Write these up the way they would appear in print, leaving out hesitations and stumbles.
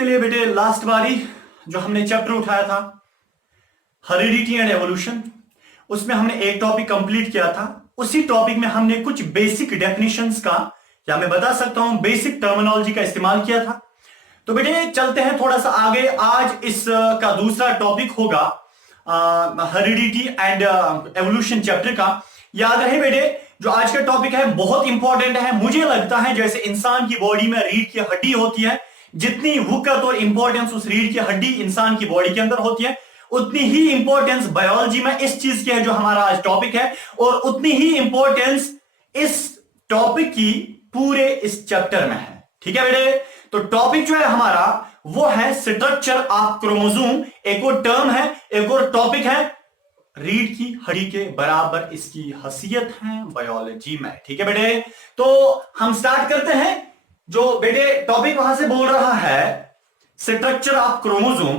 के लिए बेटे लास्ट बारी जो हमने चैप्टर उठाया था हेरिडिटी एंड एवोल्यूशन, उसमें हमने एक टॉपिक कंप्लीट किया था। उसी टॉपिक में हमने कुछ बेसिक डेफिनेशंस का, या मैं बता सकता हूं बेसिक टर्मिनोलॉजी का इस्तेमाल किया था। तो बेटे चलते हैं थोड़ा सा आगे। आज इसका दूसरा टॉपिक होगा हेरिडिटी एंड एवोल्यूशन चैप्टर का। याद रहे बेटे, जो आज का टॉपिक है बहुत इंपॉर्टेंट है। मुझे लगता है जैसे इंसान की बॉडी में रीढ़ की हड्डी होती है, जितनी वुकत और इंपॉर्टेंस उस रीढ़ की हड्डी इंसान की बॉडी के अंदर होती है, उतनी ही इंपॉर्टेंस बायोलॉजी में इस चीज की है जो हमारा आज टॉपिक है, और उतनी ही इंपॉर्टेंस इस टॉपिक की पूरे इस चैप्टर में है। ठीक है बेटे, तो टॉपिक जो है हमारा वो है स्ट्रक्चर ऑफ क्रोमोसोम। एक और टर्म है, एक और टॉपिक है, रीढ़ की हड्डी के बराबर इसकी हैसियत है बायोलॉजी में। ठीक है बेटे, तो हम स्टार्ट करते हैं। जो बेटे टॉपिक वहां से बोल रहा है स्ट्रक्चर ऑफ क्रोमोसोम,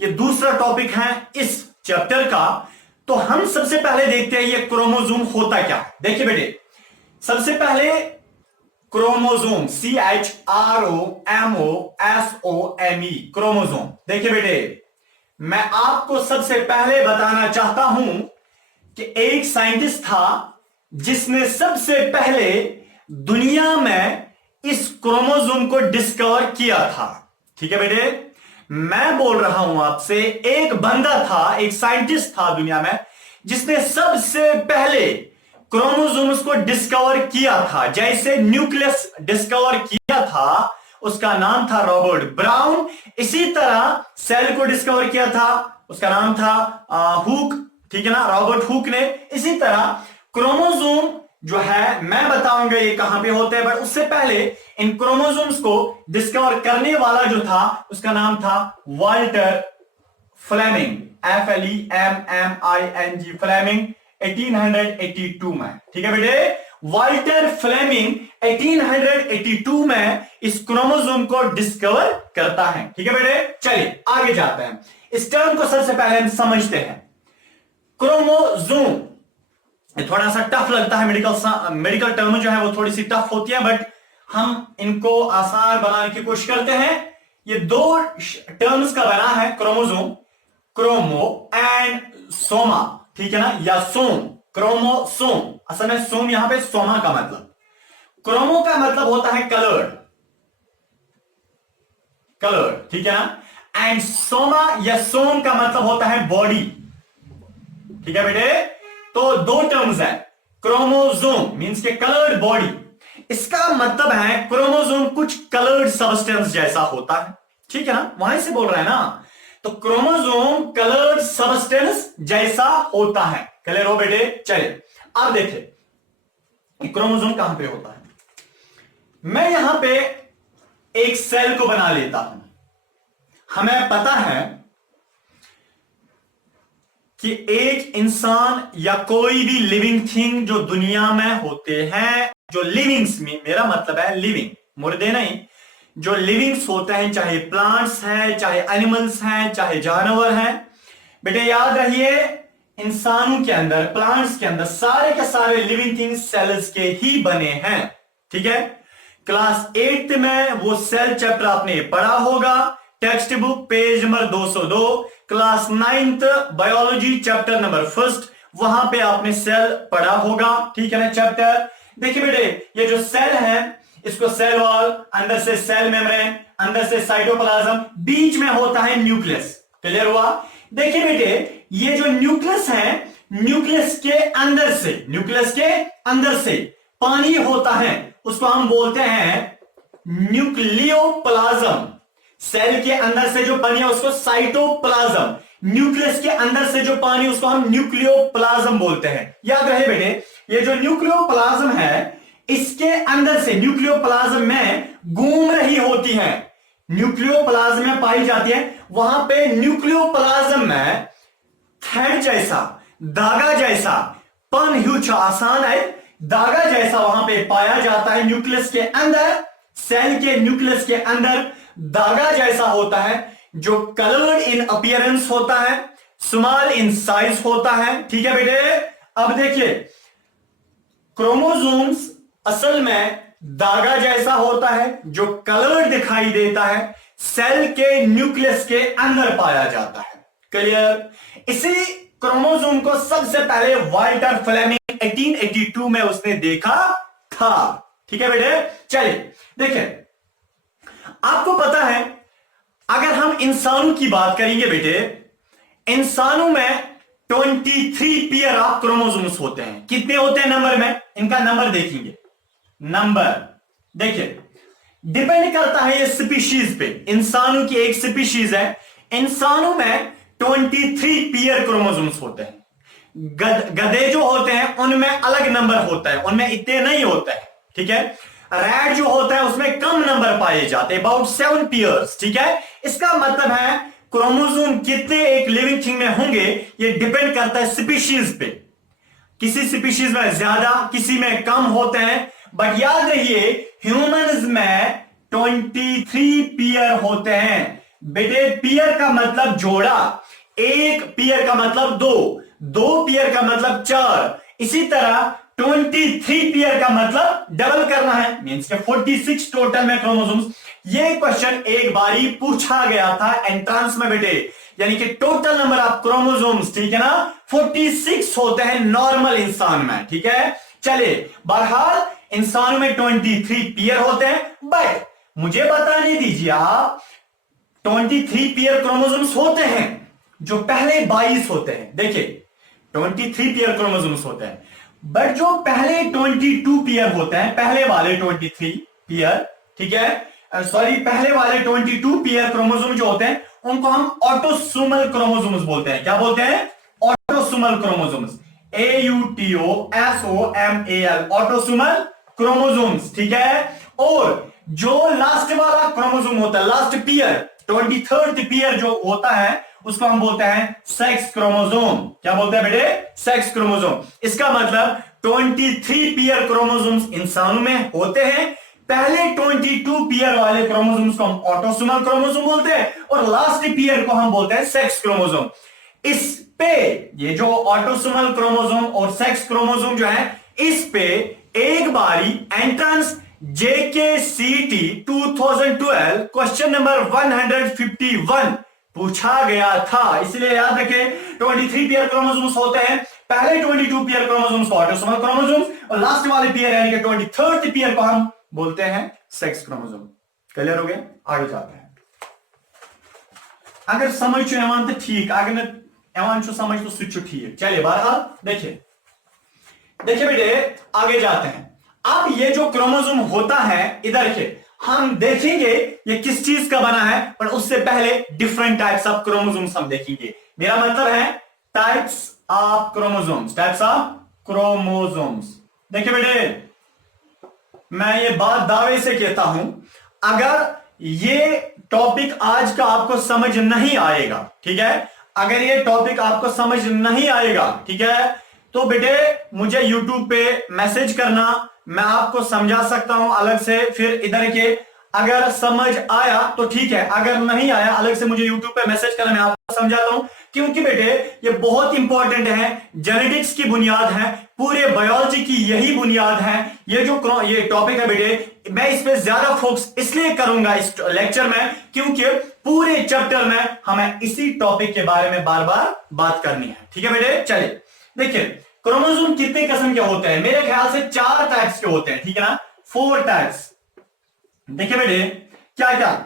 ये दूसरा टॉपिक है इस चैप्टर का। तो हम सबसे पहले देखते हैं ये क्रोमोसोम होता क्या। देखिए बेटे, सबसे पहले क्रोमोसोम, CHROMOSOME, क्रोमोसोम। देखिए बेटे, मैं आपको सबसे पहले बताना चाहता हूं कि एक साइंटिस्ट था जिसने सबसे पहले दुनिया में इस क्रोमोसोम को डिस्कवर किया था। ठीक है बेटे, मैं बोल रहा हूं आपसे, एक बंदा था, एक साइंटिस्ट था दुनिया में जिसने सबसे पहले क्रोमोसोम्स को डिस्कवर किया था। जैसे न्यूक्लियस डिस्कवर किया था, उसका नाम था रॉबर्ट ब्राउन। इसी तरह सेल को डिस्कवर किया था, उसका नाम था हुक। ठीक है ना, रॉबर्ट हुक ने। इसी तरह क्रोमोसोम जो है मैं बताऊंगा ये कहां पे होते हैं, बट उससे पहले इन क्रोमोसोम्स को डिस्कवर करने वाला जो था उसका नाम था वाल्टर फ्लेमिंग, FLEMMING, फ्लेमिंग, 1882 में। ठीक है बेटे, वाल्टर फ्लेमिंग 1882 में इस क्रोमोसोम को डिस्कवर करता है। ठीक है बेटे, चलिए आगे जाते हैं। इस टर्म को सबसे पहले हम समझते हैं। क्रोमोसोम थोड़ा सा टफ लगता है, मेडिकल टर्म जो है वो थोड़ी सी टफ होती है, बट हम इनको आसान बनाने की कोशिश करते हैं। ये दो टर्म्स का बना है क्रोमोसोम, क्रोमो एंड सोमा। ठीक है ना, या सोम, क्रोमोसोम। असल में सोम यहां पे सोमा का मतलब, क्रोमो का मतलब होता है कलर्ड, कलर्ड। ठीक है ना, एंड सोमा या सोम का मतलब होता है बॉडी। ठीक है बेटे, तो दो टर्म्स है। क्रोमोसोम मींस के कलर्ड बॉडी, इसका मतलब है क्रोमोसोम कुछ कलर्ड सब्सटेंस जैसा होता है। ठीक है ना, वहीं से बोल रहे हैं ना, तो क्रोमोसोम कलर्ड सब्सटेंस जैसा होता है। क्लियर हो बेटे? चलिए अब देखिए क्रोमोसोम कहां पे होता है। मैं यहां पे एक सेल को बना लेता हूं। हमें पता है कि एक इंसान या कोई भी लिविंग थिंग जो दुनिया में होते हैं, जो लिविंग्स में, मेरा मतलब है लिविंग, मुर्दे नहीं, जो लिविंग्स होते हैं, चाहे प्लांट्स हैं, चाहे एनिमल्स हैं, चाहे जानवर हैं। बेटे याद रहिए, इंसानों के अंदर, प्लांट्स के अंदर सारे के सारे लिविंग थिंग्स सेल्स के ही बने हैं। ठीक है, क्लास 8 में वो सेल चैप्टर आपने पढ़ा होगा, text book page number 202। Class 9th biology chapter number 1, वहां पे आपने सेल पढ़ा होगा। ठीक है ना चैप्टर। देखिए बेटे, ये जो सेल है इसको सेल वॉल, अंदर से सेल मेम्ब्रेन, अंदर से साइटोप्लाज्म, बीच में होता है न्यूक्लियस। क्लियर हुआ? देखिए बेटे, ये जो न्यूक्लियस है, न्यूक्लियस के अंदर से, न्यूक्लियस के अंदर से पानी होता है, उसको हम बोलते हैं न्यूक्लियोप्लाज्म। सेल के अंदर से जो पानी है उसको साइटोप्लाज्म, न्यूक्लियस के अंदर से जो पानी उसको हम न्यूक्लियोप्लाज्म बोलते हैं। याद रहे बेटे, ये जो न्यूक्लियोप्लाज्म है, इसके अंदर से न्यूक्लियोप्लाज्म में घूम रही होती है, न्यूक्लियोप्लाज्म में पाई जाती है। वहां पे न्यूक्लियोप्लाज्म में थ्रेड जैसा, धागा जैसा, पन ह्यूच आसान है, धागा जैसा वहां पे पाया जाता है। न्यूक्लियस के अंदर, सेल के न्यूक्लियस के अंदर धागा जैसा होता है, जो कलर्ड इन अपीयरेंस होता है, स्मॉल इन साइज होता है। ठीक है बेटे, अब देखिए क्रोमोसोम्स असल में धागा जैसा होता है जो कलर्ड दिखाई देता है। सेल के न्यूक्लियस के अंदर पाया जाता है। क्लियर? इसी क्रोमोसोम को सबसे पहले वाल्टर फ्लेमिंग 1882 में उसने देखा था। ठीक है बेटे, चलिए देखिए, आपको पता है अगर हम इंसानों की बात करेंगे बेटे, इंसानों में 23 पेयर ऑफ क्रोमोसोम्स होते हैं। कितने होते हैं नंबर में? इनका नंबर देखेंगे। नंबर देखिए, डिपेंड करता है ये स्पीशीज पे। इंसानों की एक स्पीशीज है, इंसानों में 23 पेयर क्रोमोसोम्स होते हैं। गधे जो होते हैं उनमें अलग नंबर होता है, उनमें इतने नहीं होता है। ठीक है, रैट जो होता है उसमें कम नंबर पाए जाते हैं, अबाउट 7 पेयर्स। ठीक है, इसका मतलब है क्रोमोसोम कितने एक लिविंग थिंग में होंगे ये डिपेंड करता है स्पीशीज पे। किसी स्पीशीज में ज्यादा, किसी में कम होते हैं, बट याद रहिए ह्यूमंस में 23 पेयर होते हैं। बेटे पेयर का मतलब जोड़ा, एक पेयर का मतलब दो पेयर का मतलब 4, इसी तरह 23 पेयर का मतलब डबल करना है, मींस के 46 टोटल में क्रोमोसोम्स। ये क्वेश्चन एक बारी पूछा गया था एंट्रांस में बेटे, यानी कि टोटल नंबर ऑफ क्रोमोसोम्स, ठीक है ना, 46 होते हैं नॉर्मल इंसान में। ठीक है, चले बहरहाल इंसानों में 23 पेयर होते हैं, बट मुझे बताने दीजिए आप 23 पेयर क्रोमोसोम्स होते हैं, जो पहले 22 होते हैं। देखिए 23 पेयर क्रोमोसोम्स होते हैं, बट जो पहले 22 पेयर होते हैं, पहले वाले 23 पेयर, ठीक है, सॉरी पहले वाले 22 पेयर क्रोमोसोम जो होते हैं उनको हम ऑटोसोमल क्रोमोसोम्स बोलते हैं। क्या बोलते हैं? Autosomal chromosomes, AUTOSOMAL, autosomal chromosomes. ठीक है, और जो लास्ट वाला क्रोमोसोम होता है, लास्ट पेयर 23rd पेयर जो होता है उसको हम बोलते हैं सेक्स क्रोमोसोम। क्या बोलते हैं बेटे? Sex chromosome. इसका मतलब 23 पेयर क्रोमोसोम्स इंसानों में होते हैं, पहले 22 पेयर वाले क्रोमोसोम्स को हम ऑटोसोमल क्रोमोसोम बोलते हैं, और लास्ट पेयर को हम बोलते हैं सेक्स क्रोमोसोम। इस पे ये जो ऑटोसोमल क्रोमोसोम और सेक्स क्रोमोसोम जो है, इस पे एक बारी एंट्रेंस JKCT 2012 क्वेश्चन नंबर 151 पूछा गया था। इसलिए याद रखें 23 पेयर क्रोमोसोम्स होते हैं, पहले 22 पेयर क्रोमोसोम्स को ऑटोसोमल क्रोमोसोम्स, और लास्ट वाले पेयर यानी कि 23rd पेयर को हम बोलते हैं सेक्स क्रोमोसोम। क्लियर हो गया? आगे जाते हैं। अगर समझ एवान तो ठीक, अगर एवान समझ तो स्विच ठीक। चलिए बहरहाल देखिए बेटे आगे जाते हैं। अब ये जो क्रोमोसोम होता है, इधर के हम देखेंगे ये किस चीज का बना है, पर उससे पहले डिफरेंट टाइप्स ऑफ क्रोमोसोम्स हम देखेंगे। मेरा मतलब है types of chromosomes, types of chromosomes. देखिए बेटे, मैं ये बात दावे से कहता हूं, अगर ये टॉपिक आज का आपको समझ नहीं आएगा, ठीक है, अगर ये टॉपिक आपको समझ नहीं आएगा, ठीक है, तो बेटे मुझे YouTube पे मैसेज करना, मैं आपको समझा सकता हूं अलग से। फिर इधर के अगर समझ आया तो ठीक है, अगर नहीं आया अलग से मुझे YouTube पे मैसेज करना, मैं आपको समझाता हूं। क्योंकि बेटे ये बहुत इंपॉर्टेंट है, जेनेटिक्स की बुनियाद है, पूरे बायोलॉजी की यही बुनियाद है। ये जो ये टॉपिक है बेटे, मैं इस पे ज्यादा फोकस इसलिए करूंगा इस लेक्चर में, क्योंकि पूरे चैप्टर में हमें इसी टॉपिक के बारे में बार बार बात करनी है। ठीक है बेटे, चलिए देखिए क्रोमोसोम कितने किस्म के होते हैं? मेरे ख्याल से 4 टाइप्स के होते हैं, ठीक है ना, 4 टाइप्स। देखिए बेटे क्या क्या,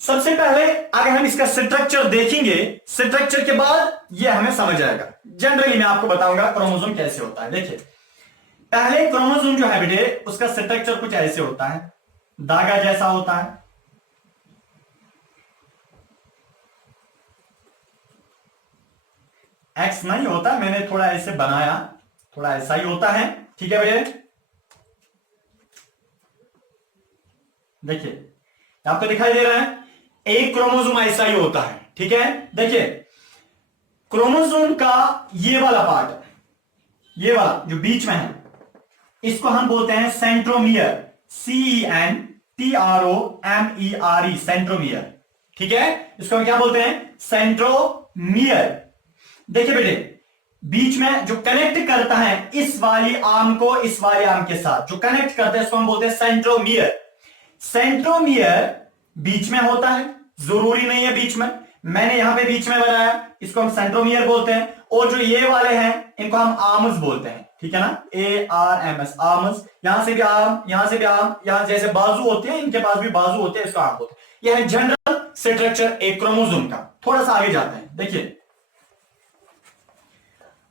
सबसे पहले अगर हम इसका स्ट्रक्चर देखेंगे, स्ट्रक्चर के बाद ये हमें समझ आएगा। जनरली मैं आपको बताऊंगा क्रोमोसोम कैसे होता है। देखिए पहले क्रोमोसोम जो है बेटे, उसका स्ट्रक्चर कुछ ऐसे होता है, धागा जैसा होता है, एक्स नहीं होता, मैंने थोड़ा ऐसे बनाया, थोड़ा ऐसा ही होता है। ठीक है बेटे, देखिए आपको दिखाई दे रहा है, एक क्रोमोसोम ऐसा ही होता है। ठीक है, देखिए क्रोमोसोम का ये वाला पार्ट, ये वाला जो बीच में है, इसको हम बोलते हैं सेंट्रोमियर, CENTROMERE, सेंट्रोमियर। ठीक है, इसको हम क्या बोलते हैं? सेंट्रोमियर। देखिए बेटे बीच में जो कनेक्ट करता है इस वाली आर्म को इस वाली आर्म के साथ, जो कनेक्ट करता है इसको हम बोलते हैं सेंट्रोमियर। सेंट्रोमियर बीच में होता है, जरूरी नहीं है बीच में, मैंने यहां पे बीच में बनाया, इसको हम सेंट्रोमियर बोलते हैं। और जो ये वाले हैं इनको हम आर्म्स बोलते हैं, ठीक है ना, ARMS, आर्म्स। यहां से भी आर्म, यहां से भी आर्म, यहां जैसे बाजू होते हैं, इनके पास भी बाजू होते हैं, इसका आर्म होता है। यह है जनरल स्ट्रक्चर एक क्रोमोसोम का। थोड़ा सा आगे जाते हैं, देखिए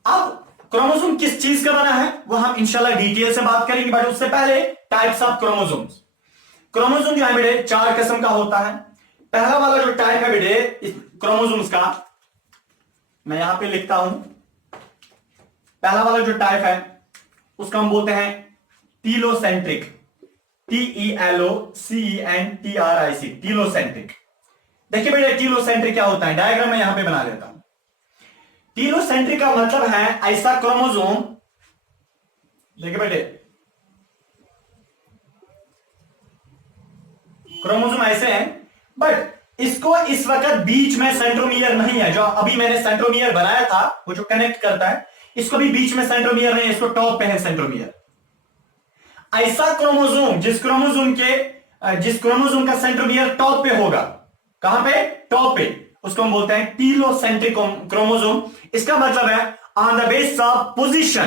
अब क्रोमोसोम किस चीज का बना है वो हम इंशाल्लाह डिटेल से बात करेंगे, बट उससे पहले टाइप्स ऑफ क्रोमोसोम्स। क्रोमोसोम जो है बेटे 4 किस्म का होता है। पहला वाला जो टाइप है बेटे इस क्रोमोसोम्स का, मैं यहां पे लिखता हूं, पहला वाला जो टाइप है उसका हम बोलते हैं टीलोसेंट्रिक, TELOCENTRIC, टीलोसेंट्रिक। देखिए बेटे टीलोसेंट्रिक क्या होता है, डायग्राम मैं यहां पे बना लेता हूं। टीलोसेंट्रिक का मतलब है ऐसा क्रोमोसोम, देखिए बेटे क्रोमोसोम ऐसे हैं, बट इसको इस वक्त बीच में सेंट्रोमियर नहीं है। जो अभी मैंने सेंट्रोमियर बनाया था वो जो कनेक्ट करता है, इसको भी बीच में सेंट्रोमियर नहीं है, इसको टॉप पे है सेंट्रोमियर। ऐसा क्रोमोसोम जिस क्रोमोसोम का सेंट्रोमियर टॉप पे होगा, कहां पे, टॉप पे, उसको हम बोलते हैं टीलोसेंट्रिक क्रोमोसोम। इसका मतलब है on the base of position.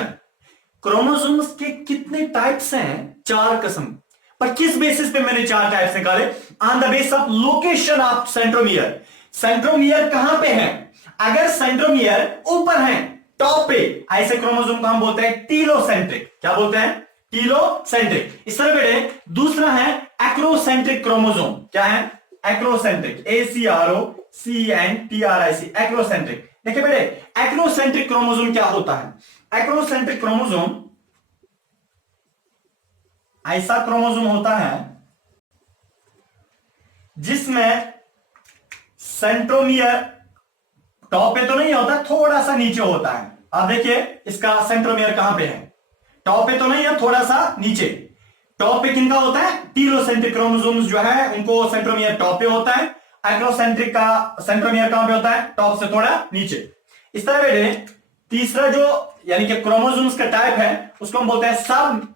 Chromosomes के कितने टाइप्स हैं, 4 किस्म, पर किस बेसिस पे मैंने 4 टाइप्स निकाले, on the base of location of centromere. Centromere कहां पे है, अगर सेंट्रोमियर ऊपर है टॉप पे, ऐसे क्रोमोसोम को हम बोलते हैं टीलोसेंट्रिक। क्या बोलते हैं, टीलोसेंट्रिक। इस तरह बेटे दूसरा है एक्रोसेंट्रिक क्रोमोसोम। क्या है, एक्रोसेंट्रिक, ACROCENTRIC, एक्रोसेंट्रिक। देखिए बेटे एक्रोसेंट्रिक क्रोमोसोम क्या होता है, एक्रोसेंट्रिक क्रोमोसोम ऐसा क्रोमोसोम होता है जिसमें सेंट्रोमियर टॉप पे तो नहीं होता, थोड़ा सा नीचे होता है। आप देखिए इसका सेंट्रोमियर कहां पे है, टॉप पे तो नहीं है, थोड़ा सा नीचे। टॉप पे किनका होता है, टीलोसेंट्रिक क्रोमोसोम्स जो है उनको सेंट्रोमियर टॉप पे होता है। एक्रोसेंट्रिक का सेंट्रोमियर कहां पे होता है, टॉप से थोड़ा नीचे। इस तरह बेटे तीसरा जो यानी कि क्रोमोसोम्स का टाइप है उसको हम बोलते हैं सब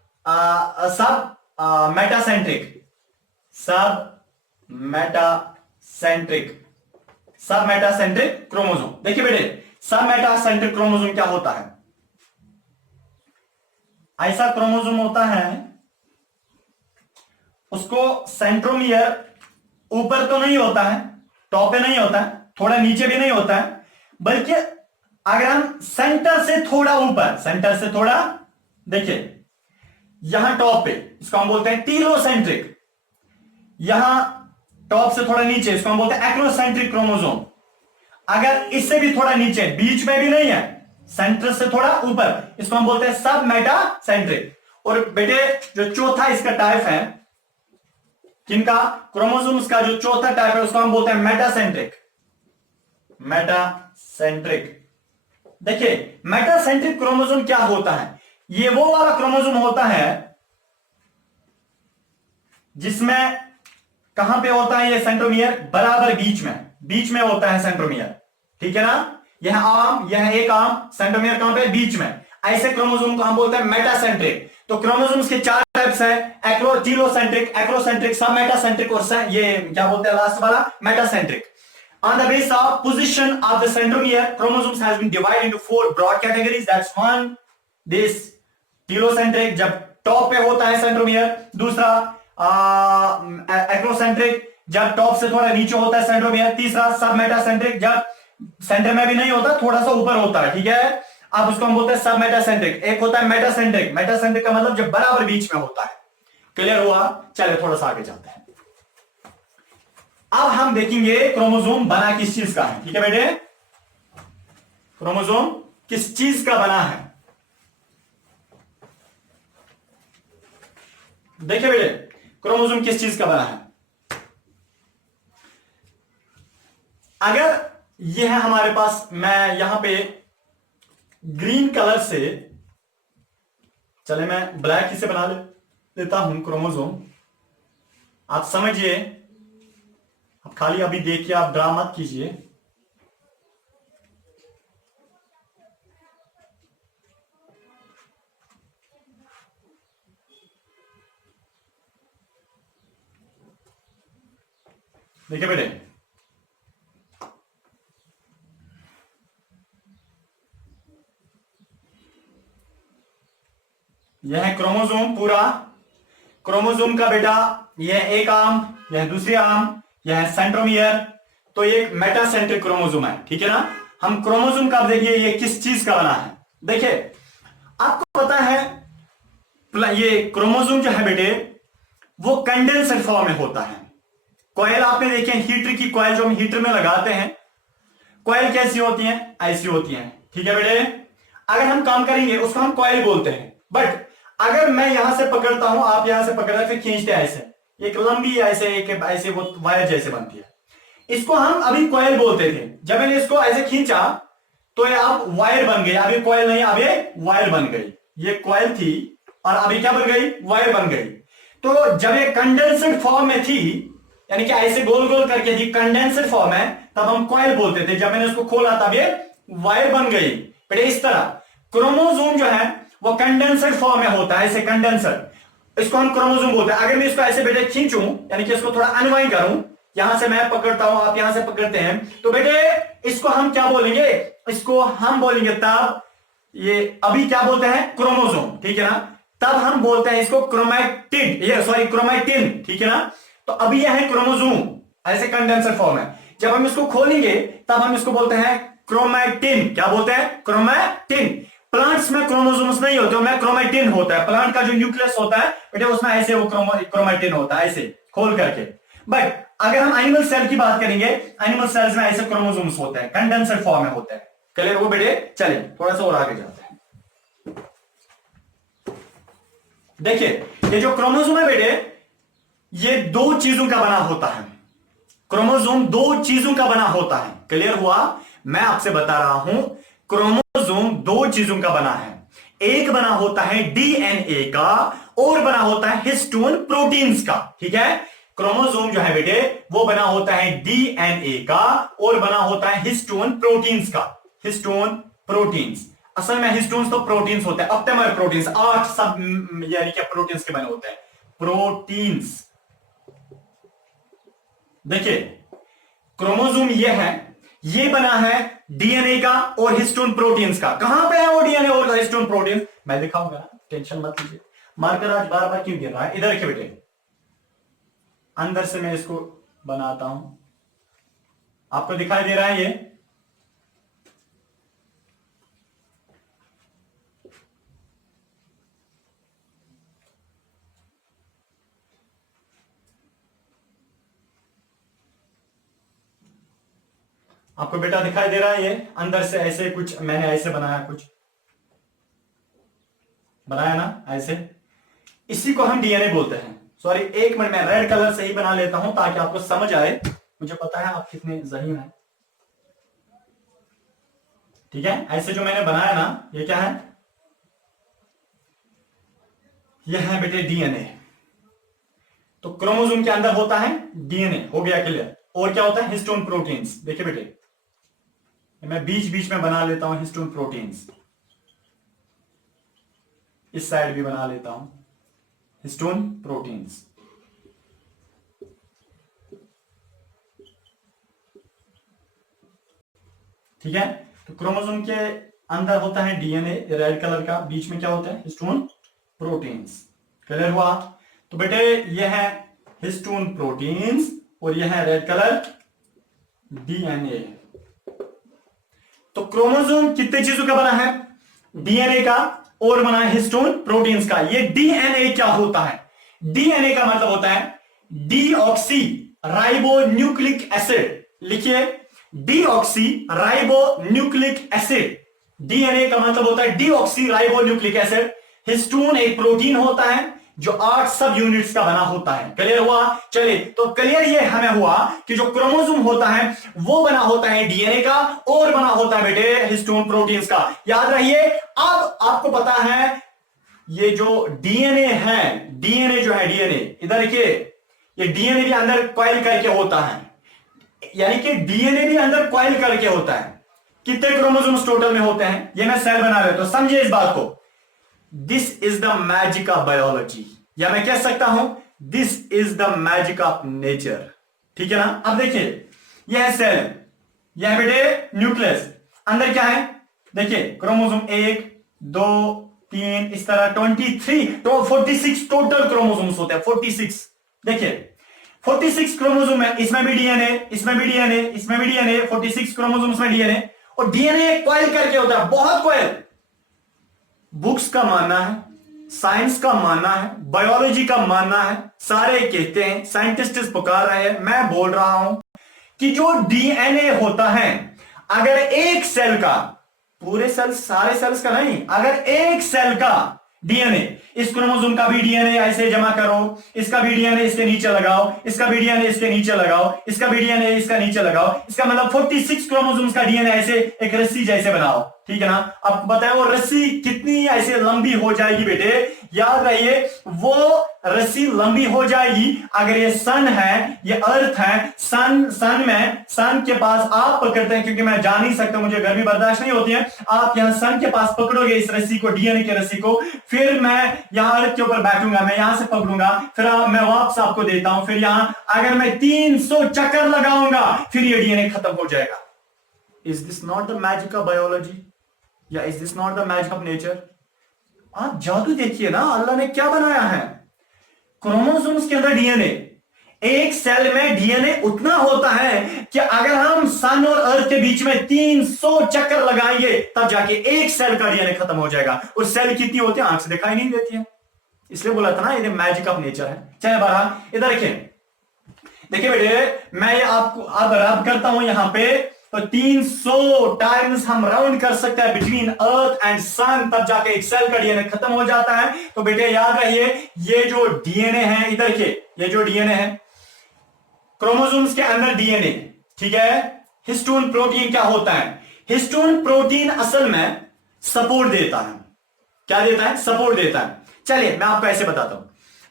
मेटासेंट्रिक, सब मेटासेंट्रिक, सब मेटासेंट्रिक क्रोमोसोम। देखिए बेटे सब मेटासेंट्रिक क्रोमोसोम क्या होता है, ऐसा क्रोमोसोम होता है उसको सेंट्रोमियर ऊपर तो नहीं होता है, टॉप पे नहीं होता है, थोड़ा नीचे भी नहीं होता है, बल्कि अगर हम सेंटर से थोड़ा ऊपर, सेंटर से थोड़ा, देखिए यहां टॉप पे, इसको हम बोलते हैं टीलोसेंट्रिक। यहां टॉप से थोड़ा नीचे, इसको हम बोलते हैं एक्रोसेंट्रिक क्रोमोसोम। अगर इससे भी थोड़ा नीचे, बीच में भी नहीं है, सेंटर से थोड़ा ऊपर, इसको हम बोलते हैं सब मेटासेंट्रिक। और बेटे जो चौथा इसका टाइप है, किनका, क्रोमोसोम्स का जो चौथा टाइप है उसको हम बोलते हैं मेटासेंट्रिक, मेटासेंट्रिक। देखिए मेटासेंट्रिक क्रोमोसोम क्या होता है, ये वो वाला क्रोमोसोम होता है जिसमें कहां पे होता है ये सेंट्रोमियर, बराबर बीच में होता है सेंट्रोमियर, ठीक है ना। यह आर्म, यह एक आर्म, सेंट्रोमियर कहां पे, बीच में। ऐसे क्रोमोसोम को हम बोलते हैं मेटासेंट्रिक। तो क्रोमोसोम्स के 4 टाइप्स है, टीलोसेंट्रिक, एक्रोसेंट्रिक, सब मेटासेंट्रिक और ये क्या बोलते हैं लास्ट वाला, metacentric. On the basis of position of the centromere, chromosomes has been divided into 4 broad categories. That's one, this telocentric जब टॉप पे होता है सेंट्रोमियर, दूसरा एक्रोसेंट्रिक जब टॉप से थोड़ा नीचे होता है सेंट्रोमियर, तीसरा सब मेटासेंट्रिक जब सेंटर में भी नहीं होता, थोड़ा सा ऊपर होता है, ठीक है। अब उसको हम बोलते हैं सब मेटासेंट्रिक। एक होता है मेटासेंट्रिक, मेटासेंट्रिक का मतलब जब बराबर बीच में होता है। क्लियर हुआ, चलिए थोड़ा सा आगे चलते हैं। अब हम देखेंगे क्रोमोसोम बना किस चीज का है, ठीक है बेटे, क्रोमोसोम किस चीज का बना है। देखिए बेटे क्रोमोसोम किस चीज का बना है, अगर यह है हमारे पास, मैं यहां पे ग्रीन कलर से, चले मैं ब्लैक ही से बना लेता हूं क्रोमोसोम, आप समझिए, आप खाली अभी देखिए, आप ड्रा मत कीजिए। देखिए बेटे, यह है क्रोमोसोम पूरा। क्रोमोसोम का बेटा यह एक आर्म, यह दूसरी आर्म, यह है सेंट्रोमियर। तो ये एक मेटासेंट्रिक क्रोमोसोम है, ठीक है ना। हम क्रोमोसोम का देखिए ये किस चीज का बना है। देखिए आपको पता है ये क्रोमोसोम जो है बेटे वो कंडेंसर फॉर्म में होता है। कॉइल आपने देखे हीटर की कॉइल जो हम हीटर में लगाते हैं, कॉइल कैसी होती है, ऐसी होती है, ठीक है बेटे। अगर हम काम करेंगे उसको हम कॉइल बोलते हैं। बट अगर मैं यहां से पकड़ता हूं, आप यहां से पकड़ रहे फिर खींचते हैं ऐसे, एक लंबी ऐसे एक ऐसे वो वायर जैसे बनती है, इसको हम अभी कॉइल बोलते थे। जब मैंने इसको ऐसे खींचा तो ये अब वायर बन गई। अभी कॉइल नहीं, अब ये वायर बन गई। ये कॉइल थी और अभी क्या बन गई, वायर बन गई। तो जब ये कंडेंस्ड फॉर्म में थी, यानी कि ऐसे गोल गोल करके थी, कंडेंस्ड फॉर्म है, तब हम कॉइल बोलते थे। जब मैंने उसको खोला तब ये वायर बन गई। बेटे इस तरह क्रोमोसोम जो है वो कंडेंसर फॉर्म में होता है, ऐसे कंडेंसर, इसको हम क्रोमोसोम बोलते हैं। अगर मैं इसको ऐसे बेटे खींचूं, यानी कि इसको थोड़ा अनवाइंड करूं, यहां से मैं पकड़ता हूं, आप यहां से पकड़ते हैं, तो बेटे इसको हम क्या बोलेंगे, इसको हम बोलेंगे तब ये अभी क्या बोलते हैं, क्रोमोसोम, ठीक है ना। तब हम बोलते हैं इसको क्रोमैटिड, ये सॉरी क्रोमैटिन, ठीक है ना। तो अभी यह है क्रोमोसोम, ऐसे कंडेंसर फॉर्म है। जब हम इसको खोलेंगे तब हम इसको बोलते हैं क्रोमैटिन। क्या बोलते हैं, क्रोमैटिन। प्लांट्स में क्रोमोसोम्स नहीं होते, में क्रोमैटिन होता है। प्लांट का जो न्यूक्लियस होता है बेटे उसमें ऐसे वो क्रोमैटिन होता है, ऐसे खोल करके। बट अगर हम एनिमल सेल की बात करेंगे, एनिमल सेल्स में ऐसे क्रोमोसोम्स होते हैं, कंडेंसर फॉर्म में होते हैं। क्लियर वो बेटे। चलिए थोड़ा सा और आगे जाते हैं। देखिए ये जो क्रोमोसोम है बेटे, ये दो चीजों का बना होता है। क्रोमोसोम दो चीजों का बना होता है। क्लियर हुआ। मैं आपसे बता रहा हूं क्रोमोसोम दो चीजों का बना है। एक बना होता है डीएनए का और बना होता है हिस्टोन प्रोटीन्स का, ठीक है। क्रोमोसोम जो है बेटे वो बना होता है डीएनए का और बना होता है हिस्टोन प्रोटीन्स का। हिस्टोन प्रोटीन्स, असल में हिस्टोन्स तो प्रोटीन्स होते हैं, ऑप्टेमर प्रोटीन्स, 8 सब यानी कि प्रोटीन्स के बने होते हैं, प्रोटीन्स। देखिए क्रोमोसोम ये है, ये बना है डीएनए का और हिस्टोन प्रोटीन्स का। कहां पे है वो डीएनए और हिस्टोन प्रोटीन्स, मैं दिखाऊंगा, टेंशन मत लीजिए। मार्कर आज बार बार क्यों गिर रहा है, इधर रखिए बेटे, अंदर से मैं इसको बनाता हूं, आपको दिखाई दे रहा है ये। आपको बेटा दिखाई दे रहा है ये, अंदर से ऐसे कुछ मैंने ऐसे बनाया, कुछ बनाया ना ऐसे, इसी को हम डीएनए बोलते हैं। सॉरी एक मिनट, मैं रेड कलर से ही बना लेता हूं ताकि आपको समझ आए। मुझे पता है आप कितने ज़हीन हैं, ठीक है। ऐसे जो मैंने बनाया ना, ये क्या है, यह है बेटे डीएनए। तो क्रोमोसोम के अंदर होता है डीएनए, हो गया क्लियर। और क्या होता है, हिस्टोन प्रोटीन्स। देखिए बेटे मैं बीच बीच में बना लेता हूं हिस्टोन प्रोटीन्स, इस साइड भी बना लेता हूं हिस्टोन प्रोटीन्स। ठीक है। तो क्रोमोसोम के अंदर होता है डीएनए रेड कलर का, बीच में क्या होता है, हिस्टोन प्रोटीन्स। क्लियर हुआ। तो बेटे यह है हिस्टोन प्रोटीन्स और यह है रेड कलर डीएनए। तो क्रोमोसोम कितने चीजों का बना है, डीएनए का और बना है हिस्टोन प्रोटीन्स का। ये डीएनए क्या होता है, डीएनए का मतलब होता है डीऑक्सी राइबो न्यूक्लिक एसिड। लिखिए deoxy ribo nucleic acid. DNA का मतलब होता है deoxy ribo nucleic acid. Histone एक प्रोटीन होता है जो 8 सब यूनिट्स का बना होता है। क्लियर हुआ। चलिए तो क्लियर ये हमें हुआ कि जो क्रोमोसोम होता है वो बना होता है डीएनए का और बना होता है बेटे हिस्टोन प्रोटीन्स का। याद रहिए। अब आपको पता है ये जो डीएनए है, डीएनए जो है डीएनए, इधर देखिए, ये डीएनए भी अंदर कॉइल करके होता है, यानी कि डीएनए भी अंदर कॉइल करके होता है। कितने क्रोमोसोम्स टोटल में होते हैं, ये मैं सेल बना रहा हूं, तो समझिए इस बात को। This is the magic of biology, या मैं कह सकता हूं this is the magic of nature. ठीक है ना। अब देखिए यह है सेल, यह है बेटे न्यूक्लियस, अंदर क्या है देखिए क्रोमोसोम 1 2 3 इस तरह 23 तो 46 टोटल क्रोमोसोम्स होते हैं 46। देखिए 46 क्रोमोसोम है, इसमें भी डीएनए, इसमें भी डीएनए, इसमें भी डीएनए, 46 क्रोमोसोम्स में डीएनए। और डीएनए कॉइल करके होता है, बहुत कॉइल। बुक्स का मानना है, साइंस का मानना है, बायोलॉजी का मानना है, सारे कहते हैं, साइंटिस्ट पुकार रहे हैं, मैं बोल रहा हूं कि जो डीएनए होता है, अगर एक सेल का, पूरे सेल सारे सेल्स का नहीं, अगर एक सेल का डीएनए, इस क्रोमोसोम का भी डीएनए ऐसे जमा करो, इसका भी डीएनए इसके नीचे लगाओ, इसका भी डीएनए इसके नीचे लगाओ, इसका भी डीएनए इसका नीचे लगाओ, इसका मतलब 46 क्रोमोसोम्स का डीएनए ऐसे एक रस्सी जैसे बनाओ, ठीक है ना। आपको पता है वो रस्सी कितनी ऐसे लंबी हो जाएगी बेटे, याद रहिए वो रस्सी लंबी हो जाएगी अगर ये सन है, ये अर्थ है, सन के पास आप पकड़ते हैं, क्योंकि मैं जा नहीं सकता, मुझे गर्मी बर्दाश्त नहीं होती है, आप यहां सन के पास पकड़ोगे इस रस्सी को, डीएनए की रस्सी को, फिर मैं यहां अर्थ के ऊपर बैठूंगा, मैं यहां से पकड़ूंगा, फिर मैं वापस आपको देता हूं, फिर यहां अगर मैं 300 चक्कर लगाऊंगा फिर ये डीएनए खत्म हो जाएगा। Is this not the magic of biology, या is this not the magic of nature? आप जादू देखिए ना, अल्लाह ने क्या बनाया है। क्रोमोसोम्स के अंदर डीएनए, एक सेल में डीएनए उतना होता है कि अगर हम सन और अर्थ के बीच में 300 चक्कर लगाएंगे तब जाके एक सेल का डीएनए खत्म हो जाएगा। और सेल कितनी होती है, आंख से दिखाई नहीं देती है, इसलिए बोला था ना ये मैजिक ऑफ नेचर है। चलिए बारह इधर देखिए बेटे, मैं ये आपको अब रब करता हूं यहां पे, तो 300 टाइम्स हम राउंड कर सकते हैं बिटवीन अर्थ एंड सन, तब जाके एक सेल का डीएनए खत्म हो जाता है। तो बेटे याद रहिए ये जो डीएनए है, इधर के ये जो डीएनए है, क्रोमोसोम्स के अंदर डीएनए, ठीक है। हिस्टोन प्रोटीन क्या होता है, हिस्टोन प्रोटीन असल में सपोर्ट देता है, क्या देता है, सपोर्ट देता है। चलिए मैं आपको ऐसे बताता हूं,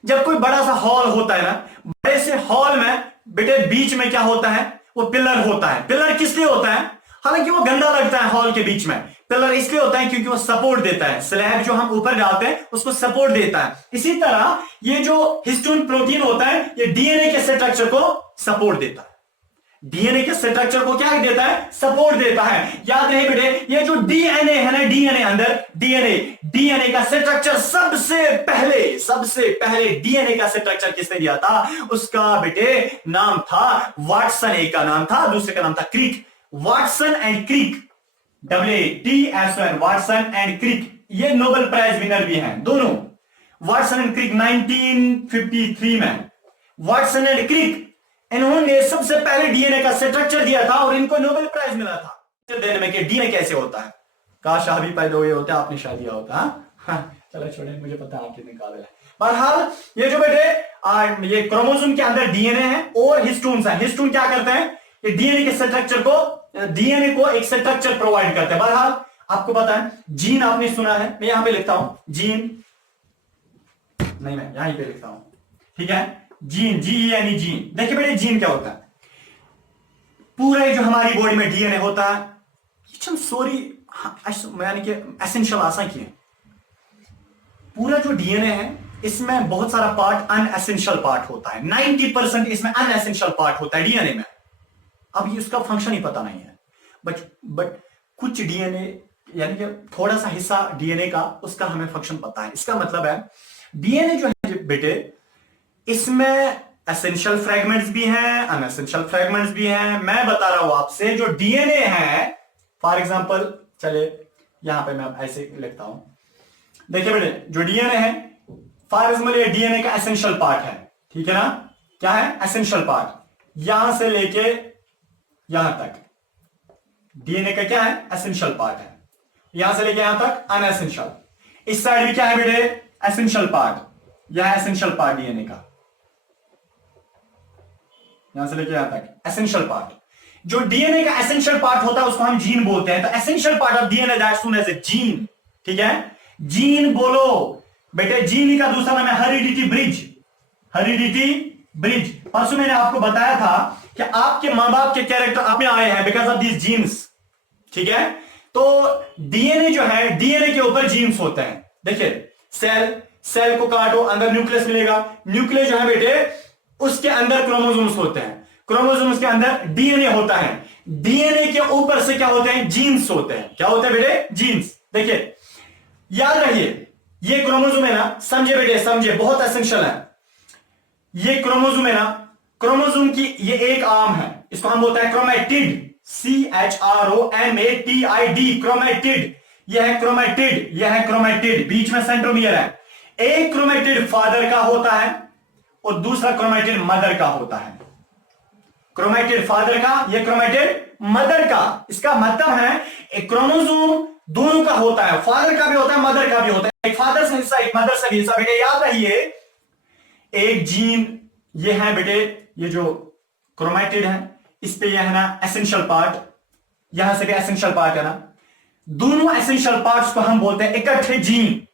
जब कोई बड़ा सा हॉल होता है ना, बड़े से हॉल में बेटे बीच में क्या होता है, वो पिलर होता है। पिलर किस लिए होता है, हालांकि वो गंदा लगता है हॉल के बीच में, पिलर इसलिए होता है क्योंकि वो सपोर्ट देता है, स्लैब जो हम ऊपर डालते हैं उसको सपोर्ट देता है। इसी तरह ये जो हिस्टोन प्रोटीन होता है ये डीएनए के स्ट्रक्चर को सपोर्ट देता है, डीएनए के स्ट्रक्चर को क्या देता है, सपोर्ट देता है। याद रहे बेटे, ये जो डीएनए है ना, डीएनए अंदर डीएनए का स्ट्रक्चर सबसे पहले डीएनए का स्ट्रक्चर किसने दिया था, उसका बेटे नाम था वाटसन। एक का नाम था, दूसरे का नाम था Crick, Watson and Crick, WATSON, Watson and Crick. ये नोबेल प्राइज विनर भी हैं दोनों, वाटसन एंड क्रिक 1953 में। वाटसन एंड क्रिक इन्होंने सबसे पहले डीएनए का स्ट्रक्चर दिया था और इनको नोबेल प्राइज मिला था देने में कि डीएनए कैसे होता है। काश आप भी पैदा हुए होते, आपने शादी किया होता। चलो छोड़े, मुझे पता है आपके निकाले है। बहरहाल ये जो बेटे ये क्रोमोसोम के अंदर डीएनए है और हिस्टोन्स है। हिस्टोन क्या करते हैं, ये डीएनए के स्ट्रक्चर को, डीएनए को एक स्ट्रक्चर प्रोवाइड करते हैं। बहरहाल आपको पता है जीन आपने सुना है, मैं यहां पे लिखता हूं जीन, नहीं मैं यहां पे लिखता हूं, ठीक है, जीन, GENE जीन। देखिए बेटे जीन क्या होता है, पूरे जो हमारी बॉडी में डीएनए होता है, यानी कि एसेंशियल आसान की है, पूरा जो डीएनए है इसमें बहुत सारा पार्ट अनएसेंशियल पार्ट होता है, 90% इसमें अनएसेंशियल पार्ट होता है डीएनए में। अब ये उसका फंक्शन ही पता नहीं है, बट कुछ डीएनए यानी कि थोड़ा सा हिस्सा डीएनए का उसका हमें फंक्शन पता है। इसका मतलब है डीएनए जो है बेटे, इसमें एसेंशियल फ्रेगमेंट्स भी हैं, अनएसेंशियल फ्रेगमेंट्स भी हैं। मैं बता रहा हूं आपसे जो डीएनए है, फॉर एग्जांपल चले यहां पे मैं ऐसे लिखता हूं, देखिए बेटे जो डीएनए है, फॉर एग्जांपल ये डीएनए का एसेंशियल पार्ट है, ठीक है ना, क्या है एसेंशियल पार्ट, यहां से लेके यहां तक डीएनए का क्या है एसेंशियल पार्ट है, यहां से लेके यहां तक अनएसेंशियल। इस साइड भी क्या है बेटे एसेंशियल पार्ट, यह एसेंशियल पार्ट डीएनए का, यहां से लेके यहां तक एसेंशियल पार्ट। जो डीएनए का एसेंशियल पार्ट होता है उसको हम जीन बोलते हैं। तो essential part of DNA that's known as a gene, ठीक है, जीन बोलो बेटे। जीन का दूसरा नाम है हेरिडिटी ब्रिज, हेरिडिटी ब्रिज। परसों मैंने आपको बताया था कि आपके मां बाप के कैरेक्टर आप में आए हैं बिकॉज ऑफ दीज जीन्स, ठीक है। तो डीएनए जो है, डीएनए के ऊपर जीन्स होते हैं। देखिए सेल को काटो, अंदर न्यूक्लियस मिलेगा, न्यूक्लियस जो है बेटे उसके अंदर क्रोमोसोम्स होते हैं, क्रोमोसोम्स के अंदर डीएनए होता है, डीएनए के ऊपर से क्या होते हैं, जीन्स होते हैं। क्या होते हैं बेटे, जीन्स। देखिए याद रखिए, ये क्रोमोसोम है ना, समझे बेटे, समझे, बहुत एसेंशियल है। ये क्रोमोसोम है ना, क्रोमोसोम की ये एक आर्म है, इसको हम बोलते हैं क्रोमैटिड, CHROMATID, क्रोमैटिड। यह है क्रोमैटिड, यह है क्रोमैटिड, बीच में सेंट्रोमियर है। एक क्रोमैटिड फादर का होता है और दूसरा क्रोमैटिड मदर का होता है। क्रोमैटिड फादर का, यह क्रोमैटिड मदर का। इसका मतलब है एक क्रोमोसोम दोनों का होता है, फादर का भी होता है, मदर का भी होता है, एक फादर से हिस्सा, एक मदर से भी हिस्सा। बेटे याद रखिए, एक जीन ये है बेटे, ये जो क्रोमैटिड है इस पे यह है ना एसेंशियल पार्ट, यहां से भी एसेंशियल पार्ट है ना, दोनों एसेंशियल पार्ट्स को हम बोलते हैं इकट्ठे जीन।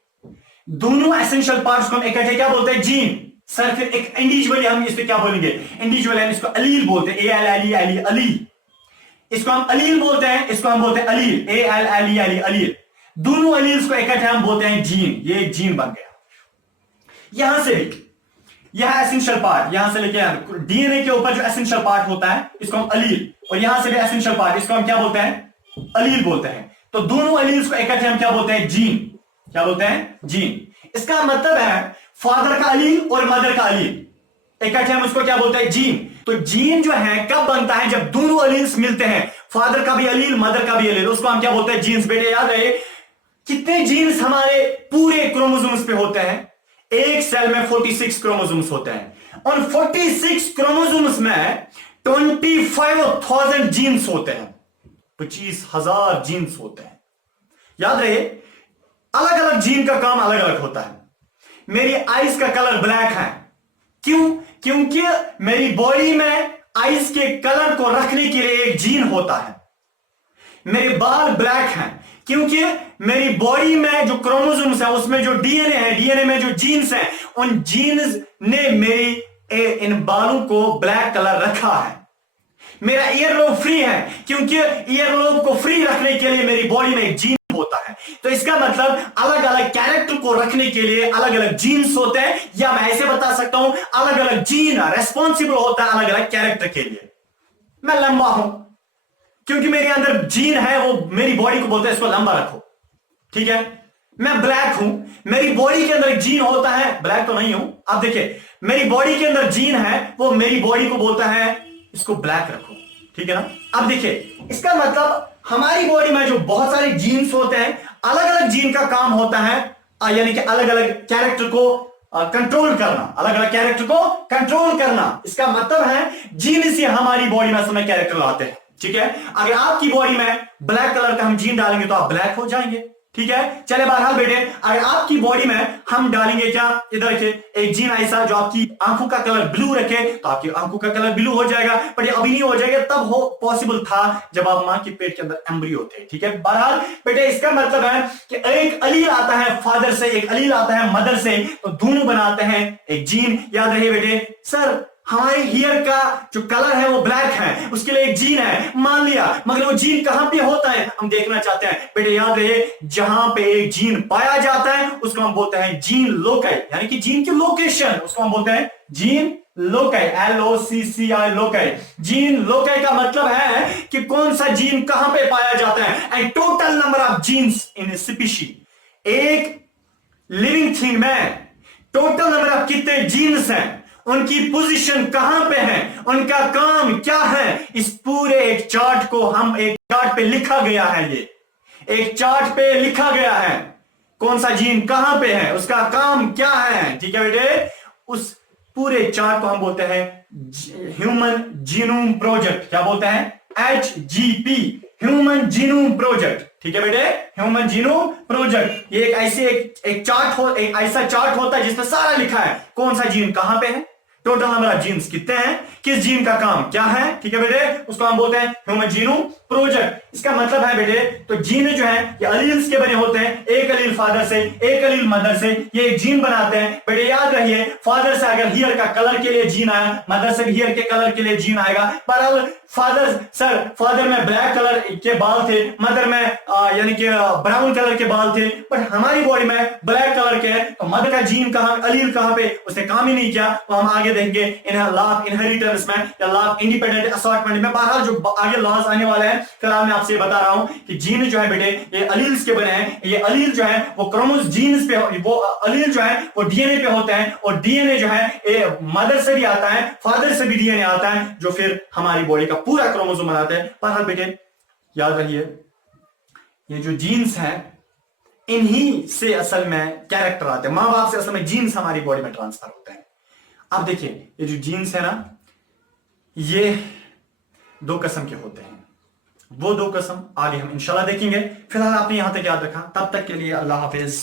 दोनों एसेंशियल पार्ट्स को हम इकट्ठे क्या बोलते हैं, जीन। सर फिर एक इंडिविजुअली हम इस पे क्या बोलेंगे, इंडिविजुअल हम इसको अलील बोलते हैं, ALLEL, अलील। इसको हम अलील बोलते हैं, इसको हम बोलते हैं अलील, ALLEL, अलील। दोनों अलील्स को इकट्ठे हम बोलते हैं जीन। ये एक जीन बन गया। यहां से भी यह एसेंशियल पार्ट, यहां से लेके डीएनए के ऊपर जो एसेंशियल पार्ट होता है इसको हम अलील, और यहां से भी एसेंशियल पार्ट, इसको हम क्या बोलते हैं, अलील बोलते हैं। तो दोनों अलील्स को इकट्ठे हम क्या बोलते हैं, जीन। क्या बोलते हैं, जीन। इसका मतलब है फादर का अलील और मदर का अलील इकट्ठे हम उसको क्या बोलते हैं, जीन। तो जीन जो है कब बनता है, जब दोनों अलील्स मिलते हैं, फादर का भी अलील, मदर का भी अलील, उसको हम क्या बोलते हैं, जीन्स। बेटे याद रहे, कितने जीन्स हमारे पूरे क्रोमोसोम्स पे होते हैं, एक सेल में 46 क्रोमोसोम्स होते हैं, और 46 क्रोमोसोम्स में 25,000 जीन्स होते हैं, 25,000 जीन्स होते हैं। याद रहे, अलग अलग जीन का काम अलग अलग होता है। मेरी आईज का कलर ब्लैक है, क्यों, क्योंकि मेरी बॉडी में आईज के कलर को रखने के लिए एक जीन होता है। मेरे बाल ब्लैक हैं क्योंकि मेरी बॉडी में जो क्रोमोसोम्स है उसमें जो डीएनए है, डीएनए में जो जीन्स हैं, उन जीन्स ने मेरी इन बालों को ब्लैक कलर रखा है। मेरा ईयरलोब फ्री है क्योंकि ईयरलोब को फ्री रखने के लिए मेरी बॉडी में एक जीन होता है। तो इसका मतलब अलग अलग कैरेक्टर को रखने के लिए अलग अलग जीन्स होते हैं, या मैं ऐसे बता सकता हूं अलग अलग जीन रेस्पॉन्सिबल होता है अलग अलग कैरेक्टर के लिए। मैं लंबा हूं क्योंकि मेरे अंदर जीन है, वो मेरी बॉडी को बोलते हैं इसको लंबा रखो, ठीक है। मैं ब्लैक हूं, मेरी बॉडी के अंदर एक जीन होता है, ब्लैक तो नहीं हूं, अब देखिए मेरी बॉडी के अंदर जीन है, वो मेरी बॉडी को बोलता है इसको ब्लैक रखो, ठीक है ना। अब देखिए इसका मतलब हमारी बॉडी में जो बहुत सारे जीन्स होते हैं, अलग अलग जीन का काम होता है यानी कि अलग अलग कैरेक्टर को कंट्रोल करना, अलग अलग कैरेक्टर को कंट्रोल करना। इसका मतलब है जीन से हमारी बॉडी में समय कैरेक्टर लाते हैं, ठीक है। अगर आपकी बॉडी में ब्लैक कलर का हम जीन डालेंगे तो आप ब्लैक हो जाएंगे, ठीक है। चले बहरहाल बेटे, अगर आपकी बॉडी में हम डालेंगे क्या, इधर के एक जीन ऐसा जो आपकी आंखों का कलर ब्लू रखे तो आपकी आंखों का कलर ब्लू हो जाएगा, पर ये अभी नहीं हो जाएगा, तब हो पॉसिबल था जब आप मां के पेट के अंदर एम्ब्रियो थे, ठीक है। बहरहाल बेटे इसका मतलब है कि एक अलील आता है फादर से, एक अलील आता है मदर से, तो दोनों बनाते हैं एक जीन। याद रहे बेटे, सर हमारे हेयर का जो कलर है वो ब्लैक है, उसके लिए एक जीन है, मान लिया, मगर वो जीन कहां पे होता है हम देखना चाहते हैं। बेटे याद रहे, जहां पे एक जीन पाया जाता है उसको हम बोलते हैं जीन लोकाई, यानी कि जीन की लोकेशन, उसको हम बोलते हैं gene loci, LOCCI, loci. Gene loci का मतलब है कि कौन सा जीन कहां पे पाया जाता है। And total number of genes in species, एक लिविंग थिंग में टोटल नंबर ऑफ कितने जीन्स हैं, उनकी पोजीशन कहां पे है, उनका काम क्या है, इस पूरे एक चार्ट को हम एक चार्ट पे लिखा गया है। ये एक चार्ट पे लिखा गया है कौन सा जीन कहां पे है, उसका काम क्या है, ठीक है बेटे। उस पूरे चार्ट को हम बोलते हैं ह्यूमन जीनोम प्रोजेक्ट। क्या बोलते हैं, HGP, ह्यूमन जीनोम प्रोजेक्ट, ठीक है बेटे, ह्यूमन जीनोम प्रोजेक्ट। ये एक ऐसे एक चार्ट हो, एक ऐसा चार्ट होता है जिसमें सारा लिखा है कौन सा जीन कहां पे है, टोटल नंबर ऑफ जीन्स कितने हैं, किस जीन का काम क्या है, ठीक है बेटे, उसको हम बोलते हैं ह्यूमन जीनोम प्रोजेक्ट। इसका मतलब है बेटे, तो जीन जो है ये अलील्स के बने होते हैं, एक अलील फादर से, एक अलील मदर से, ये एक जीन बनाते हैं। बेटे याद रहिए, फादर से अगर हेयर का कलर के लिए जीन आया, मदर से हेयर के कलर के लिए जीन आएगा। पर फादर में ब्लैक कलर के बाल थे, मदर में यानी कि ब्राउन कलर के बाल थे, बट हमारी बॉडी में ब्लैक कलर के, तो मदर का जीन कहां, अलील कहां पे, उसने काम ही नहीं किया, तो हम आगे आगे देखेंगे इन लॉ ऑफ इनहेरिटेंस में या लॉ ऑफ इंडिपेंडेंट असॉर्टमेंट में। बहरहाल जो आगे लॉज आने वाले हैं, फिलहाल मैं आपसे बता रहा हूं कि जीन जो है बेटे ये अलील्स के बने हैं। ये अलील जो है वो क्रोमोस जीन्स पे, वो अलील जो है वो डीएनए पे होते हैं, और डीएनए जो है ये मदर से भी आता है, फादर से भी डीएनए आता है, जो फिर हमारी बॉडी का पूरा क्रोमोसोम बनाते हैं। बहरहाल बेटे याद रखिए ये जो जीन्स हैं इन्हीं से असल में कैरेक्टर आते हैं, मां बाप से असल में जीन्स हमारी बॉडी में ट्रांसफर होते हैं। अब देखिए ये जो जीन्स है ना, ये दो किस्म के होते हैं, वो दो किस्म आगे हम इंशाल्लाह देखेंगे। फिलहाल आपने यहां तक याद रखा, तब तक के लिए अल्लाह हाफिज।